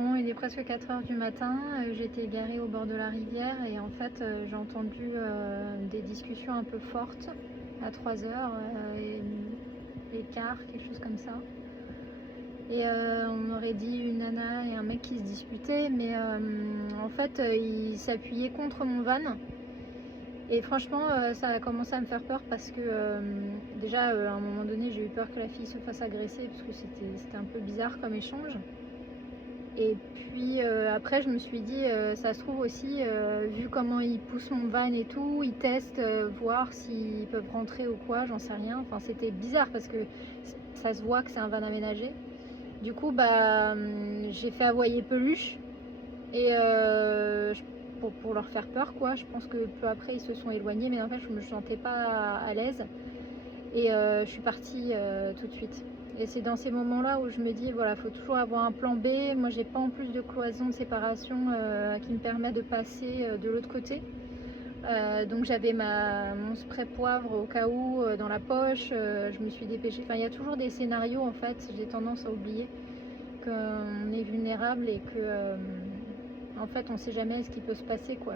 Bon, il est presque 4 heures du matin, j'étais garée au bord de la rivière et en fait j'ai entendu des discussions un peu fortes à 3 heures et quart, quelque chose comme ça. Et on aurait dit une nana et un mec qui se disputaient, mais en fait ils s'appuyaient contre mon van. Et franchement ça a commencé à me faire peur parce que déjà à un moment donné j'ai eu peur que la fille se fasse agresser parce que c'était un peu bizarre comme échange. Et puis après je me suis dit ça se trouve aussi vu comment ils poussent mon van et tout, ils testent voir s'ils peuvent rentrer ou quoi, j'en sais rien. Enfin c'était bizarre parce que ça se voit que c'est un van aménagé. Du coup bah j'ai fait avoyer Peluche et pour leur faire peur quoi. Je pense que peu après ils se sont éloignés, mais en fait je me sentais pas à l'aise et je suis partie tout de suite. Et c'est dans ces moments-là où je me dis, voilà, il faut toujours avoir un plan B. Moi, j'ai pas en plus de cloison de séparation qui me permet de passer de l'autre côté. Donc j'avais mon spray poivre au cas où dans la poche. Je me suis dépêchée. Enfin, il y a toujours des scénarios, en fait. J'ai tendance à oublier qu'on est vulnérable et que, en fait, on sait jamais ce qui peut se passer, quoi.